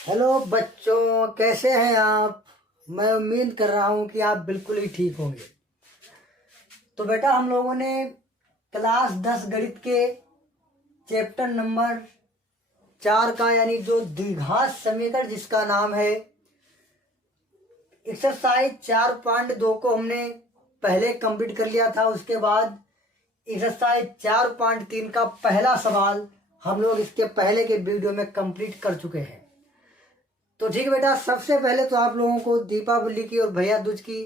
Hello बच्चों, कैसे हैं आप। मैं उम्मीद कर रहा हूं कि आप बिल्कुल ही ठीक होंगे। तो बेटा, हम लोगों ने क्लास 10 गणित के चैप्टर नंबर 4 का, यानी जो द्विघात समीकरण जिसका नाम है, एक्सरसाइज 4.2 को हमने पहले कंप्लीट कर लिया था। उसके बाद एक्सरसाइज 4.3 का पहला सवाल हम लोग इसके पहले के वीडियो में कंप्लीट कर चुके हैं। तो ठीक है बेटा, सबसे पहले तो आप लोगों को दीपावली की और भैया दूज की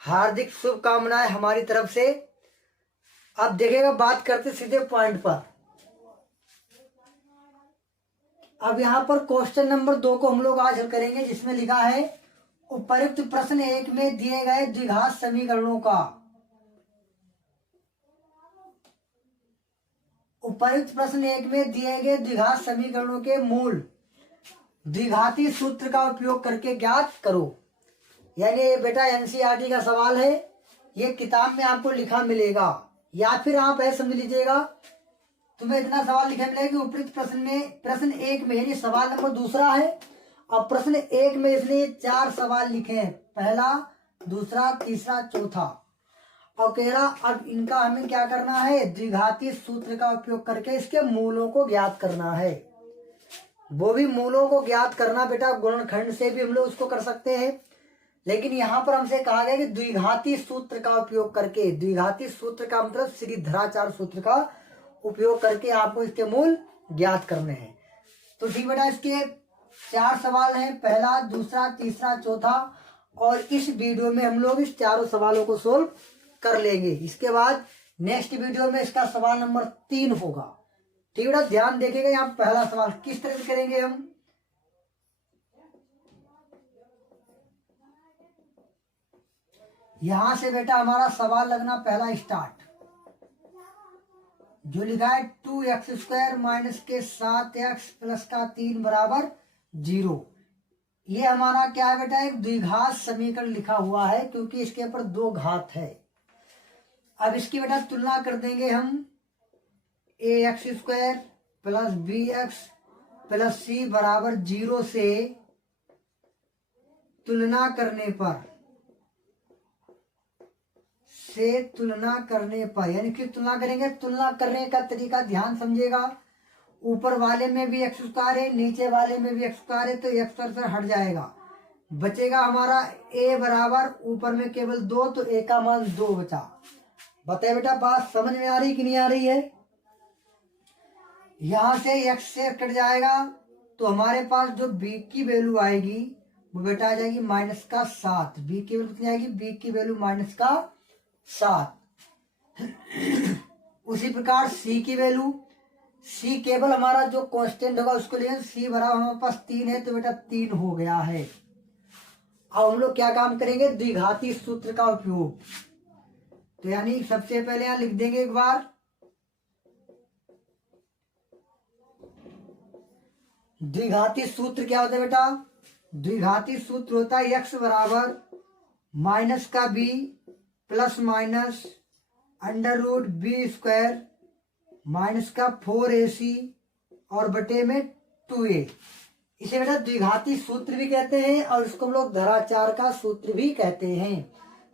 हार्दिक शुभकामनाएं हमारी तरफ से। अब देखिएगा, बात करते सीधे पॉइंट पर। अब यहाँ पर क्वेश्चन नंबर 2 को हम लोग आज हल करेंगे, जिसमें लिखा है उपर्युक्त प्रश्न 1 में दिए गए द्विघात समीकरणों का उपर्युक्त प्रश्न 1 में दिए गए द्विघात समीकरणों के मूल द्विघाती सूत्र का उपयोग करके ज्ञात करो। यानी बेटा एनसीईआरटी का सवाल है, ये किताब में आपको लिखा मिलेगा, या फिर आप ऐसे समझ लीजिएगा, तुम्हें इतना सवाल लिखा मिलेगा कि उपयुक्त प्रश्न में, प्रश्न 1 में, यानी सवाल नंबर दूसरा है और प्रश्न 1 में इसने 4 सवाल लिखे हैं, पहला, दूसरा, तीसरा, चौथा। और कह रहा अब इनका हमें क्या करना है, द्विघाती सूत्र का उपयोग करके इसके मूलों को ज्ञात करना है। वो भी मूलों को ज्ञात करना बेटा गुणनखंड से भी हम लोग उसको कर सकते हैं, लेकिन यहाँ पर हमसे कहा गया कि द्विघाती सूत्र का उपयोग करके, द्विघाती सूत्र का मतलब श्रीधराचार्य सूत्र का उपयोग करके आपको इसके मूल ज्ञात करने हैं। तो ठीक बेटा, इसके 4 सवाल हैं, पहला, दूसरा, तीसरा, चौथा, और इस वीडियो में हम लोग इस चारों सवालों को सोल्व कर लेंगे। इसके बाद नेक्स्ट वीडियो में इसका सवाल नंबर 3 होगा। ठीक बेटा, ध्यान देखिएगा। यहाँ पहला सवाल किस तरह से करेंगे हम, यहां से बेटा हमारा सवाल लगना पहला स्टार्ट, जो लिखा है 2x² माइनस के 7x प्लस का 3 बराबर 0। ये हमारा क्या है बेटा, एक द्विघात समीकरण लिखा हुआ है, क्योंकि इसके ऊपर 2 घात है। अब इसकी बेटा तुलना कर देंगे हम, ax² plus bx plus c बराबर 0 से तुलना करने पर, यानी कि तुलना करेंगे। तुलना करने का तरीका ध्यान समझिएगा, ऊपर वाले में भी x² है, नीचे वाले में भी x² है, तो x² से हट जाएगा, बचेगा हमारा a बराबर, ऊपर में केवल 2, तो a का मान 2 बचा। बताइए बेटा, बात समझ में आ रही कि नहीं आ रही है। यहां से x से कट जाएगा, तो हमारे पास जो b की वैल्यू आएगी वो बेटा आ जाएगी -7। b की वैल्यू कितनी आएगी, b की वैल्यू -7। उसी प्रकार c की वैल्यू, c केवल हमारा जो कांस्टेंट होगा उसको लिए, c बराबर हमारे पास 3 है, तो बेटा 3 हो गया है। अब हम लोग क्या काम करेंगे, द्विघाती सूत्र का उपयोग। तो यानी सबसे पहले यहां लिख देंगे एक बार, द्विघाती सूत्र क्या होता है बेटा, द्विघाती सूत्र होता है x बराबर माइनस का b plus minus √b² minus का 4ac और बटे में 2a। इसे बेटा द्विघाती सूत्र भी कहते हैं और इसको हम लोग धराचार का सूत्र भी कहते हैं।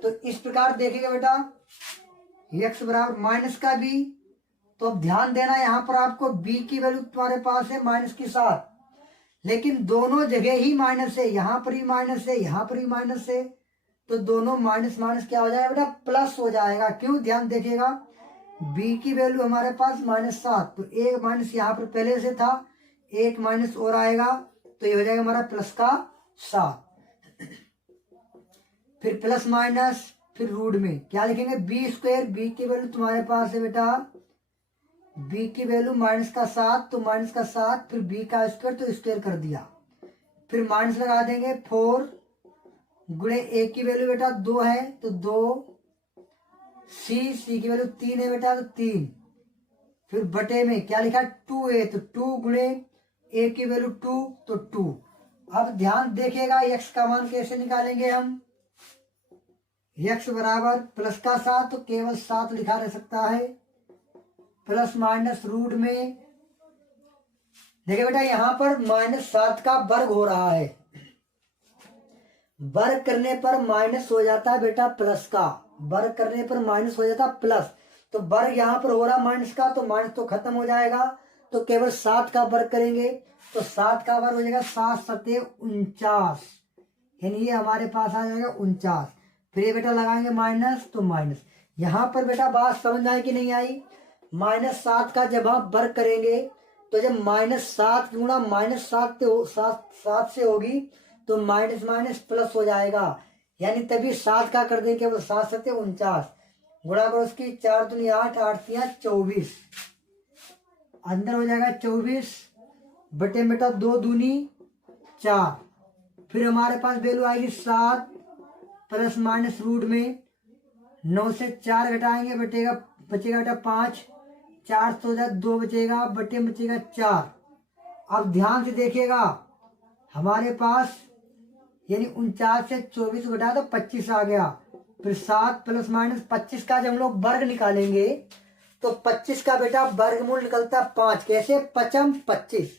तो इस प्रकार देखिएगा बेटा, x बराबर माइनस का b, तो अब ध्यान देना, यहाँ पर आपको b की वैल्यू तुम्हारे पास है -7, लेकिन दोनों जगह ही माइनस है, यहाँ पर भी माइनस है, यहाँ पर भी माइनस है, तो दोनों माइनस माइनस क्या हो जाएगा बेटा, प्लस हो जाएगा। क्यों, ध्यान देखिएगा, b की वैल्यू हमारे पास -7, तो एक माइनस यहाँ पर पहले से था, एक माइनस और आएगा, तो ये हो जाएगा हमारा प्लस का 7। फिर प्लस माइनस, फिर रूट में क्या लिखेंगे, b², b की वैल्यू तुम्हारे पास है बेटा, b की वैल्यू -7, तो -7, फिर b का स्क्वायर, तो स्क्वायर कर दिया, फिर माइनस लगा देंगे 4 गुणे a की वैल्यू बेटा 2 है, तो 2, c की वैल्यू 3 है बेटा, तो 3, फिर बटे में क्या लिखा 2a, तो 2 गुणे a की वैल्यू 2, तो 2। अब ध्यान देखिएगा, x का मान कैसे निकालेंगे हम, x बराबर प्लस का 7, तो केवल 7 लिखा रह सकता है, प्लस माइनस रूट में देखिए बेटा यहाँ पर -7 का वर्ग हो रहा है, वर्ग करने पर माइनस हो जाता है बेटा प्लस का, वर्ग करने पर माइनस हो जाता है प्लस। तो वर्ग यहाँ पर हो रहा माइनस का, तो माइनस तो खत्म हो जाएगा, तो केवल 7 का वर्ग करेंगे, तो 7 का वर्ग हो जाएगा 7 सत्ते 49, यानी ये हमारे पास आ जाएगा 49। फिर ये बेटा लगाएंगे माइनस, तो माइनस। यहाँ पर बेटा बात समझ में आई कि नहीं आई? -7 का जब हम वर्ग करेंगे, तो जब -7 गुणा -7 से होगी, तो माइनस माइनस प्लस हो जाएगा, यानी तभी 7 का कर देंगे, केवल 7 सत्ते 49, गुणा करो उसकी 4 दूनी 8, 8 तिया 24, अंदर हो जाएगा 24 बटे बेटा 2 दूनी 4। फिर हमारे पास वैल्यू आएगी 7 प्लस माइनस रूट में 9 से 4 घटाएंगे, बचेगा बेटा 5, 4 तो 2 बचेगा, बटे बचेगा 4। अब ध्यान से देखिएगा, हमारे पास यानी 49 से 24 घटा तो 25 आ गया। फिर 7 प्लस माइनस 25 का जब हम लोग वर्ग निकालेंगे, तो 25 का बेटा वर्गमूल निकलता 5। कैसे? 5 25।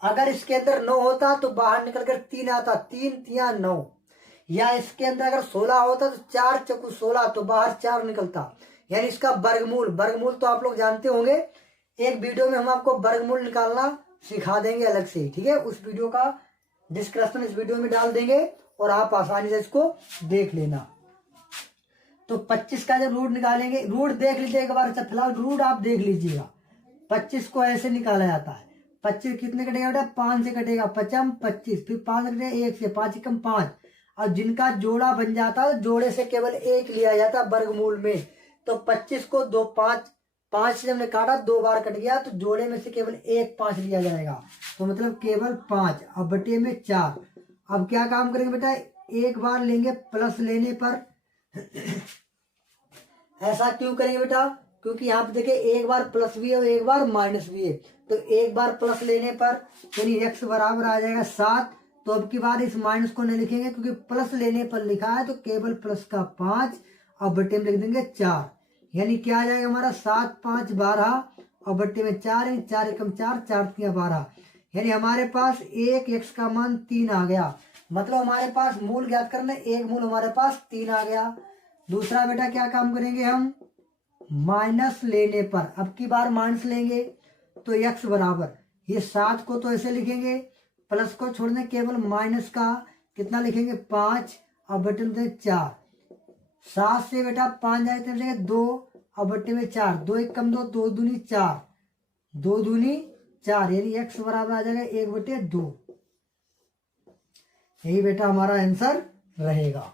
अगर इसके अंदर 9 होता तो बाहर निकल कर 3 आता, 3 तिया 9। या इसके अंदर अगर 16 होता तो 4 चौकू 16, तो बाहर 4 निकलता, यानी इसका वर्गमूल तो आप लोग जानते होंगे। एक वीडियो में हम आपको वर्गमूल निकालना सिखा देंगे अलग से, ठीक है? उस वीडियो का डिस्क्रिप्शन इस वीडियो में डाल देंगे और आप आसानी से इसको देख लेना। तो 25 का जब रूट निकालेंगे, रूट देख लीजिए एक बार, फिलहाल रूट आप देख लीजिएगा। 25 को ऐसे निकाला जाता है, 25 कितने कटेगा बेटा? 5 से कटेगा, 5 25, फिर 5 कटेगा 1 से, 5 एकम 5। और जिनका जोड़ा बन जाता है, जोड़े से केवल 1 लिया जाता है वर्गमूल में। तो 25 को 2 5 से हमने काटा, 2 बार कट गया, तो जोड़े में से केवल 1 5 लिया जाएगा, तो मतलब केवल 5। अब बटे में 4। अब क्या काम करेंगे बेटा? एक बार लेंगे प्लस लेने पर। ऐसा क्यों करेंगे बेटा? क्योंकि यहाँ पे देखिए एक बार प्लस भी है और एक बार माइनस भी है। तो एक बार प्लस लेने पर यानी x बराबर आ जाएगा 7। तो अब की बार इस माइनस को नहीं लिखेंगे, क्योंकि प्लस लेने पर लिखा है, तो केवल प्लस का 5 और बटे में लिख देंगे 4। यानी क्या आ जाएगा हमारा? 7 5 12 और बट्टे में 4 है, 4 एकम 4, 4 तिया 12। यानी हमारे पास एक x का मान 3 आ गया। मतलब हमारे पास मूल ज्ञात करना, एक मूल हमारे पास 3 आ गया। दूसरा बेटा क्या काम करेंगे हम? माइनस लेने पर, अब की बार माइनस लेंगे, तो x बराबर, ये 7 को तो ऐसे लिखेंगे, प्लस को छोड़ने केवल माइनस का कितना लिखेंगे? 5 और बटे में 4। 7 से बेटा 5 जाए 2 और बट्टे में 4, 2 एक कम 2, 2 दूनी 4, 2 दूनी 4, यानी x बराबर आ जाएगा 1/2। यही बेटा हमारा आंसर रहेगा।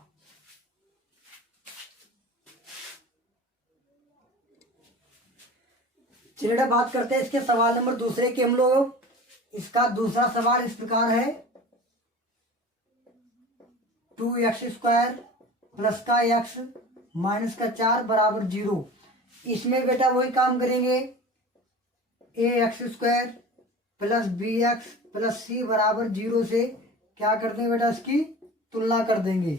चलिए बात करते हैं इसके सवाल नंबर दूसरे की हम लोग। इसका दूसरा सवाल इस प्रकार है, 2x² प्लस का x माइनस का 4 बराबर 0। इसमें बेटा वही काम करेंगे, ax² plus bx plus c बराबर 0 से क्या करते हैं बेटा? इसकी तुलना कर देंगे।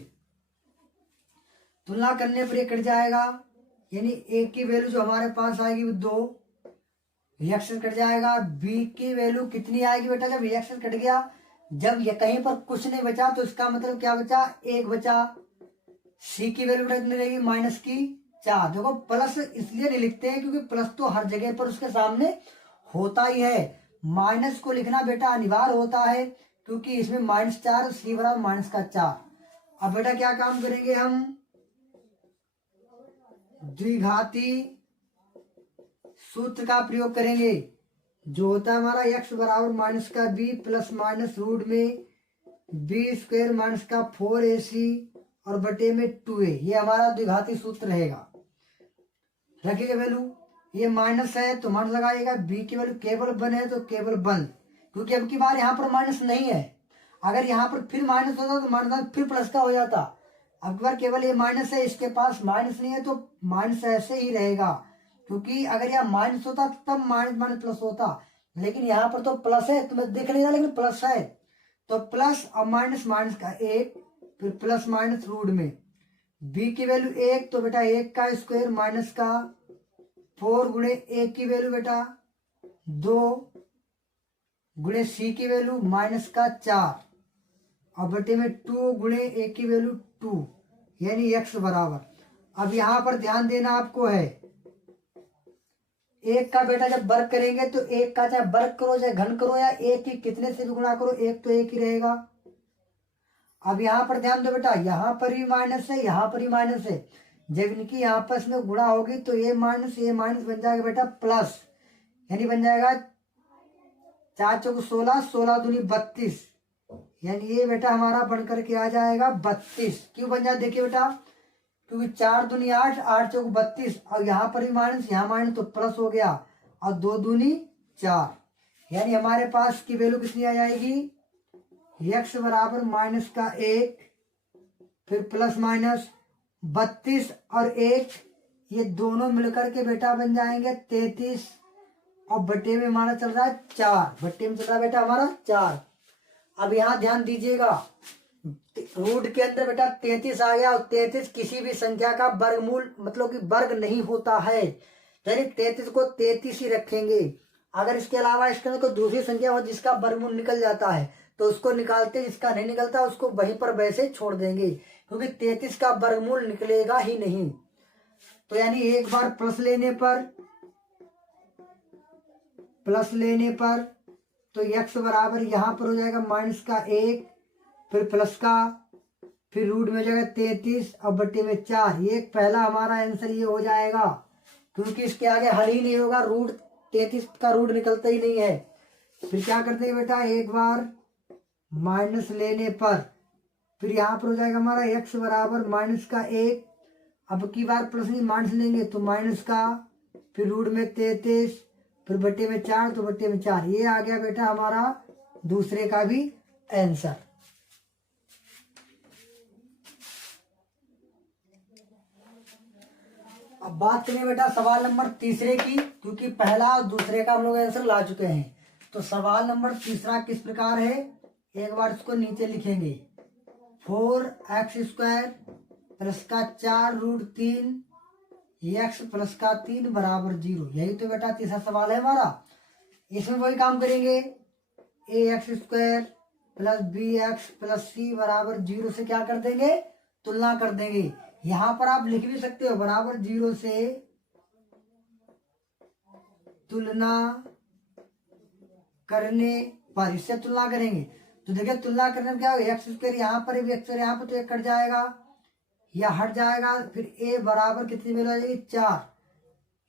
तुलना करने पर ये कट जाएगा, यानी a की वैल्यू जो हमारे पास आएगी वो 2, रिएक्शन कट जाएगा। b की वैल्यू कितनी आएगी बेटा? जब रिएक्शन कट गया, जब ये कहीं पर कुछ नहीं बचा, तो इसका मतलब क्या बचा? 1 बचा। c की वैल्यू बेटा कितनी रहेगी? माइनस की 4। देखो प्लस इसलिए नहीं लिखते हैं क्योंकि प्लस तो हर जगह पर उसके सामने होता ही है। माइनस को लिखना बेटा अनिवार्य होता है, क्योंकि इसमें -4, c बराबर माइनस का 4। अब बेटा क्या काम करेंगे हम? द्विघाती सूत्र का प्रयोग करेंगे, जो होता है हमारा x बराबर माइनस का b प्लस माइनस रूट में b² माइनस का 4ac और बटे में 2a। ये हमारा द्विघाती सूत्र रहेगा। रखिएगा वैल्यू, ये माइनस है तो माइनस लगाइएगा, b की वैल्यू केवल 1 है तो केवल 1, क्योंकि अब की बार यहाँ पर माइनस नहीं है। अगर यहाँ पर फिर माइनस होता तो माइनस फिर प्लस का हो जाता। अब की बार केवल ये माइनस है, इसके पास माइनस नहीं है, तो माइनस ऐसे ही रहेगा, क्योंकि अगर यहाँ माइनस होता तब माइनस माइनस प्लस होता, लेकिन यहाँ पर तो प्लस है, तुम्हें दिख नहीं रहा लेकिन प्लस है। तो प्लस और माइनस, माइनस का 1, फिर प्लस माइनस रूट में b की वैल्यू 1, तो बेटा 1 का स्क्वायर माइनस का 4 गुणे 1 की वैल्यू बेटा 2 गुणे सी की वैल्यू -4 और बटे में 2 गुणे ए की वैल्यू 2 यानी x बराबर। अब यहाँ पर ध्यान देना आपको है, एक का बेटा जब वर्ग करेंगे तो एक का चाहे वर्ग करो चाहे घन करो या एक की कितने से भी गुणा करो, एक तो एक ही रहेगा। अब यहाँ पर ध्यान दो बेटा, यहाँ पर भी माइनस है, यहाँ पर भी माइनस है। जब इनकी आपस में गुणा होगी तो ए माइनस बन जाएगा बेटा प्लस, यानी बन जाएगा 4 चौक 16, 16 दूनी 32, यानी ये बेटा हमारा बनकर के आ जाएगा 32। क्यों बन जाए देखिए बेटा, क्योंकि 4 दूनी 8, 8 चौक 32 और यहाँ पर भी माइनस, यहाँ माइनस तो प्लस हो गया और 2 दूनी 4, यानी हमारे पास की वैल्यू कितनी आ जाएगी, x बराबर -1 फिर प्लस माइनस 32 और 1, ये दोनों मिलकर के बेटा बन जाएंगे 33 और बटे में हमारा चल रहा है 4, बटे में चल रहा है बेटा हमारा 4। अब यहाँ ध्यान दीजिएगा, रूट के अंदर बेटा 33 आ गया और 33 किसी भी संख्या का वर्गमूल मतलब कि वर्ग नहीं होता है, यानी 33 को 33 ही रखेंगे। अगर इसके अलावा इसके अंदर कोई दूसरी संख्या हो जिसका वर्गमूल निकल जाता है तो उसको निकालते, जिसका नहीं निकलता उसको वहीं पर वैसे छोड़ देंगे, क्योंकि 33 का वर्गमूल निकलेगा ही नहीं। तो यानी एक बार प्लस लेने पर तो x बराबर यहाँ पर हो जाएगा -1 फिर प्लस का, फिर रूट में हो जाएगा 33 और बटे में 4। ये पहला हमारा आंसर ये हो जाएगा, क्योंकि इसके आगे हल ही नहीं होगा, रूट 33 का रूट निकलता ही नहीं है। फिर क्या करते हैं बेटा, एक बार माइनस लेने पर फिर यहाँ पर हो जाएगा हमारा x बराबर -1, अब की बार प्लस नहीं माइनस लेंगे तो माइनस का, फिर रूट में 33 फिर बटे में 4 तो बटे में 4। ये आ गया बेटा हमारा दूसरे का भी आंसर। अब बात करें बेटा सवाल नंबर तीसरे की, क्योंकि पहला और दूसरे का हम लोग आंसर ला चुके हैं। तो सवाल नंबर तीसरा किस प्रकार है, एक बार इसको नीचे लिखेंगे, 4x² प्लस का 4 रूट 3 x प्लस का 3 बराबर 0। यही तो बेटा तीसरा सवाल है हमारा। इसमें वही काम करेंगे, ax² plus bx plus c बराबर 0 से क्या कर देंगे, तुलना कर देंगे। यहाँ पर आप लिख भी सकते हो बराबर 0 से तुलना करने पर, इससे तुलना करेंगे तो देखिए तुलना करने में क्या होगा, x² यहाँ पर भी x यहाँ पर तो एक कट जाएगा या हट जाएगा, फिर a बराबर कितनी वैल्यू आ जाएगी 4,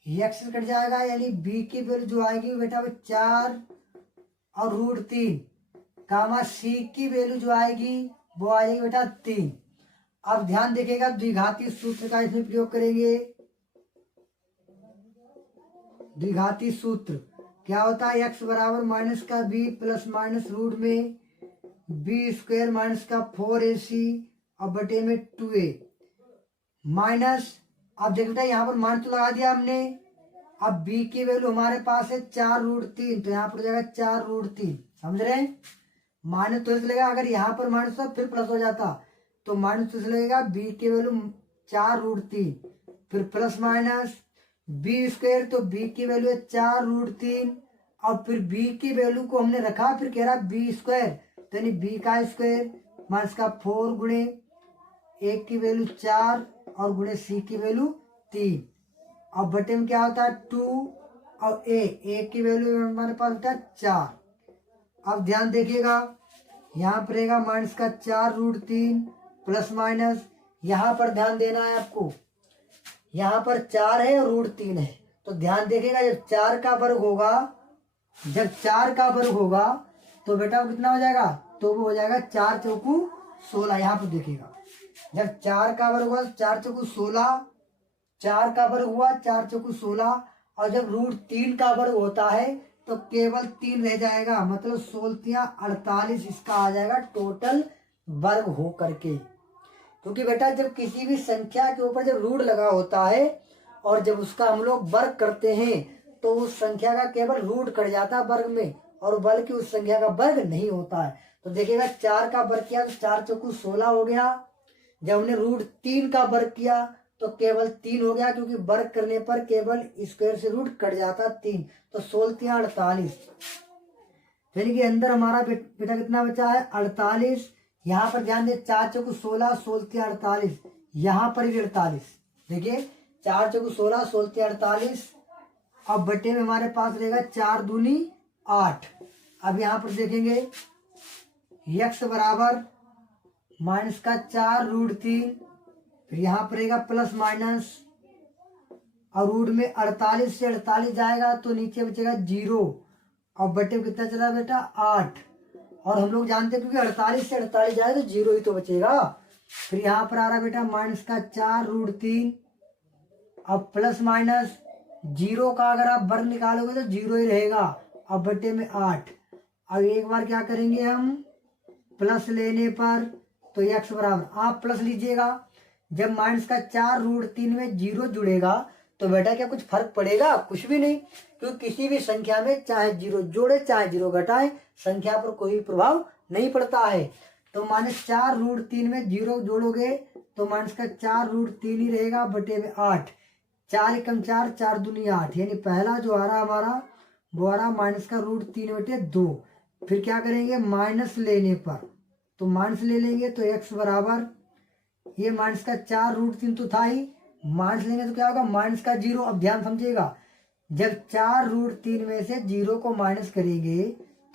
x कट जाएगा यानी b की वैल्यू जो आएगी बेटा वो 4 और रूट 3 कामा c की वैल्यू जो आएगी वो आएगी बेटा 3। अब ध्यान देखिएगा द्विघाती सूत्र का इसमें प्रयोग करेंगे। द्विघाती सूत्र क्या होता है, x बराबर -b प्लस माइनस रूट में b² माइनस का 4ac और बटे में 2a माइनस, अब देख बेटा यहाँ पर माइनस तो लगा दिया हमने। अब b की वैल्यू हमारे पास है 4 रूट 3 तो यहाँ पर हो जाएगा 4 रूट 3, समझ रहे हैं। माइनस तो इसलिए अगर यहाँ पर माइनस था फिर प्लस हो जाता, तो माइनस तो इसलिए b की वैल्यू 4 रूट 3 फिर प्लस माइनस b² तो b की वैल्यू है 4 रूट 3 और फिर b की वैल्यू को हमने रखा, फिर कह रहा b² तो यानी b का स्क्वायर माइनस का 4 गुणे a की वैल्यू 4 और गुणे c की वैल्यू 3 और बटे में क्या होता है 2 और a की वैल्यू हमारे पास होता है 4। अब ध्यान देखिएगा यहाँ पर रहेगा माइनस का 4 रूट 3 प्लस माइनस, यहाँ पर ध्यान देना है आपको, यहाँ पर 4 है और रूट 3 है, तो ध्यान देखिएगा जब 4 का वर्ग होगा तो बेटा वो कितना हो जाएगा, तो वो हो जाएगा 4 चौकू 16। यहाँ पर देखिएगा जब 4 का वर्ग हुआ 4 चौकू 16, 4 का वर्ग हुआ 4 चौकू 16 और जब रूट 3 का वर्ग होता है तो केवल 3 रह जाएगा, मतलब 16 48 इसका आ जाएगा टोटल वर्ग हो करके। क्योंकि बेटा जब किसी भी संख्या के ऊपर जब रूट लगा होता है और जब उसका हम लोग वर्ग करते हैं तो उस संख्या का केवल रूट कट जाता है वर्ग में और बल्कि उस संख्या का वर्ग नहीं होता है। तो देखिएगा 4 का वर्ग किया तो 4 चौकू 16 हो गया, जब हमने रूट 3 का वर्ग किया तो केवल 3 हो गया, क्योंकि वर्ग करने पर केवल स्क्वायर से रूट कट जाता 3, तो 16 48। यानी कि अंदर हमारा बेटा कितना बचा है 48। यहाँ पर ध्यान दे 4 चौको 16, 16 48, यहाँ पर भी 48। देखिए 4 चौको 16, 16 48। अब बटे में हमारे पास रहेगा 4 दूनी 8। अब यहाँ पर देखेंगे x बराबर माइनस का 4√3, फिर यहाँ पर रहेगा प्लस माइनस, और रूट में 48 से 48 जाएगा तो नीचे बचेगा 0, और बटे कितना चला बेटा 8। और हम लोग जानते हैं क्योंकि 48 से 48 जाए तो 0 ही तो बचेगा। फिर यहाँ पर आ रहा बेटा माइनस का 4√3, अब प्लस माइनस 0 का अगर आप वर्ग निकालोगे तो 0 ही रहेगा, अब बटे में 8। अब एक बार क्या करेंगे हम प्लस लेने पर तो x बराबर आप प्लस लीजिएगा। जब माइनस का 4√3 में 0 जुड़ेगा तो बेटा क्या कुछ फर्क पड़ेगा? कुछ भी नहीं, क्योंकि किसी भी संख्या में चाहे 0 जोड़े चाहे 0 घटाए संख्या पर कोई प्रभाव नहीं पड़ता है। तो माइनस 4√3 में 0 जोड़ोगे तो माइनस का 4√3 ही रहेगा बटे में 8। 4 एकम 4, 4 दूनी 8, यानी पहला जो आ रहा हमारा वो आ रहा माइनस का √3/2। फिर क्या करेंगे माइनस लेने पर तो माइनस ले लेंगे तो x बराबर ये माइनस का 4√3 तो था ही, माइनस लेंगे तो क्या होगा माइनस का 0। अब ध्यान समझिएगा, जब 4√3 में से 0 को माइनस करेंगे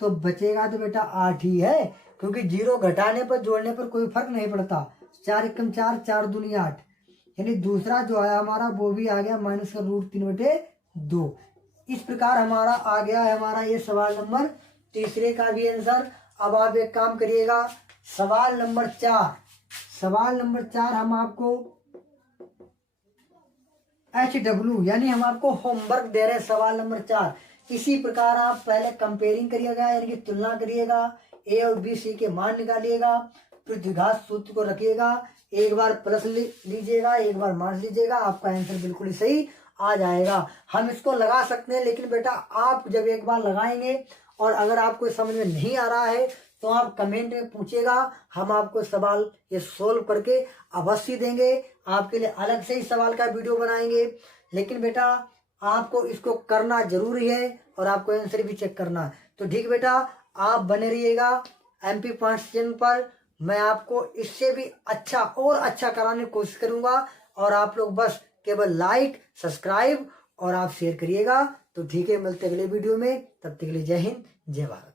तो बचेगा तो बेटा 8 ही है, क्योंकि 0 घटाने पर जोड़ने पर कोई फर्क नहीं पड़ता। 4 एकम 4, 4 दूनी 8, यानी दूसरा जो आया हमारा वो भी आ गया माइनस का √3/2। इस प्रकार हमारा आ गया है हमारा ये सवाल नंबर तीसरे का भी आंसर। अब आप एक काम करिएगा, सवाल नंबर 4 हम आपको HW यानी हम आपको होमवर्क दे रहे हैं सवाल नंबर 4। इसी प्रकार आप पहले कंपेयरिंग करिएगा, यानी कि तुलना करिएगा, A और B C के मान निकालिएगा, फिर द्विघात सूत्र को रखिएगा, एक बार प्लस लीजिएगा एक बार माइनस लीजिएगा, आपका आंसर बिल्कुल ही सही आ जाएगा। हम इसको लगा सकते हैं, लेकिन बेटा आप जब एक बार लगाएंगे और अगर आपको समझ में नहीं आ रहा है तो आप कमेंट में पूछेगा, हम आपको सवाल ये सोल्व करके अवश्य देंगे। आपके लिए अलग से ही सवाल का वीडियो बनाएंगे, लेकिन बेटा आपको इसको करना जरूरी है और आपको आंसर भी चेक करना है। तो ठीक बेटा, आप बने रहिएगा MP पॉइंट्स चैनल पर। मैं आपको इससे भी अच्छा और अच्छा कराने की कोशिश करूंगा, और आप लोग बस केवल लाइक सब्सक्राइब और आप शेयर करिएगा। तो ठीक है, मिलते अगले वीडियो में, तब तक के लिए जय हिंद जय भारत।